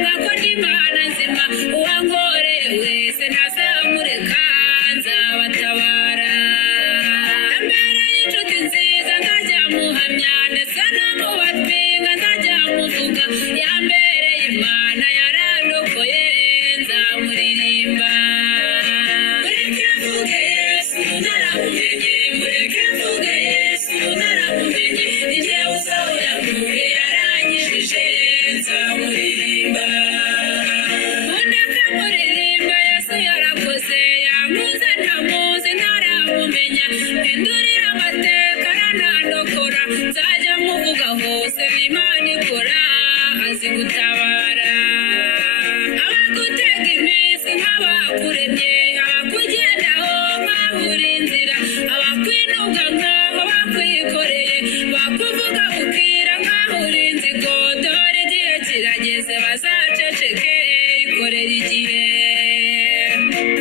mpanga ko ndi Imana nzima uwankoreye wese ntazamureka nzabatabara mbere y'inshuti nziza nzajya muhamya ndetse no mu bapinga nzajya muvuga yambereye Imana yarandokoye nzamuririmba mureke mvuge Yesu naramumenye mureke mvuge Yesu naramumenye ni jyewe uzaho yankuye yaranyijije nzamuririmba undeke muririmba Yesu yarakoze yankuze ntamuzi ntaramumenya mpindurira amateka aranandokora nzajya muvuga hose Imana ikora azi gutabara abagutega iminsi nk'abakuremye abakugendaho nk'ahura inzira abakwinuga nk'aho bakwikoreye bakuvuga bukira nk'ahura inzigo dore igihe kirageze bazaceceke ikorera igihe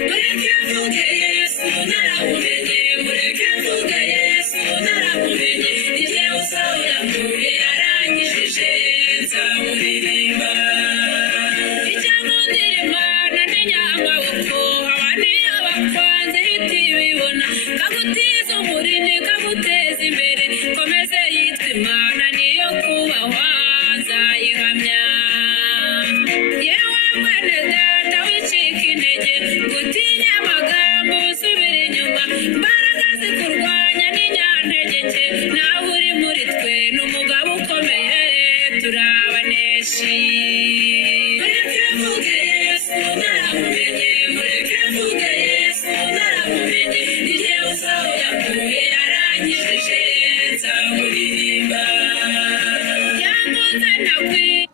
mureke mvuge Yesu naramumenye mureke mvuge Yesu naramumenye ni jyewe uzaho yankuye yaranyijije nzamuririmba icyamundira Imana ni nyamaboko aba niyo bakwanze ihita ibibona kagutiza umurindi kaguteza imbere komeze yitwa Imana niyo kubahwa nzayihamya yewe mwene data wicika intege gutinya amagambo usubira inyuma imbaraga zikurwanya n'inyantegeke nawe uri muri twe n'umugabo ukomeye turabaneshi mureke mvuge Yesu naramumenye mureke mvuge Yesu naramumenye ni jyewe uzaho yankuye yaranyijije nzamuririmba yankunze ntakwiriye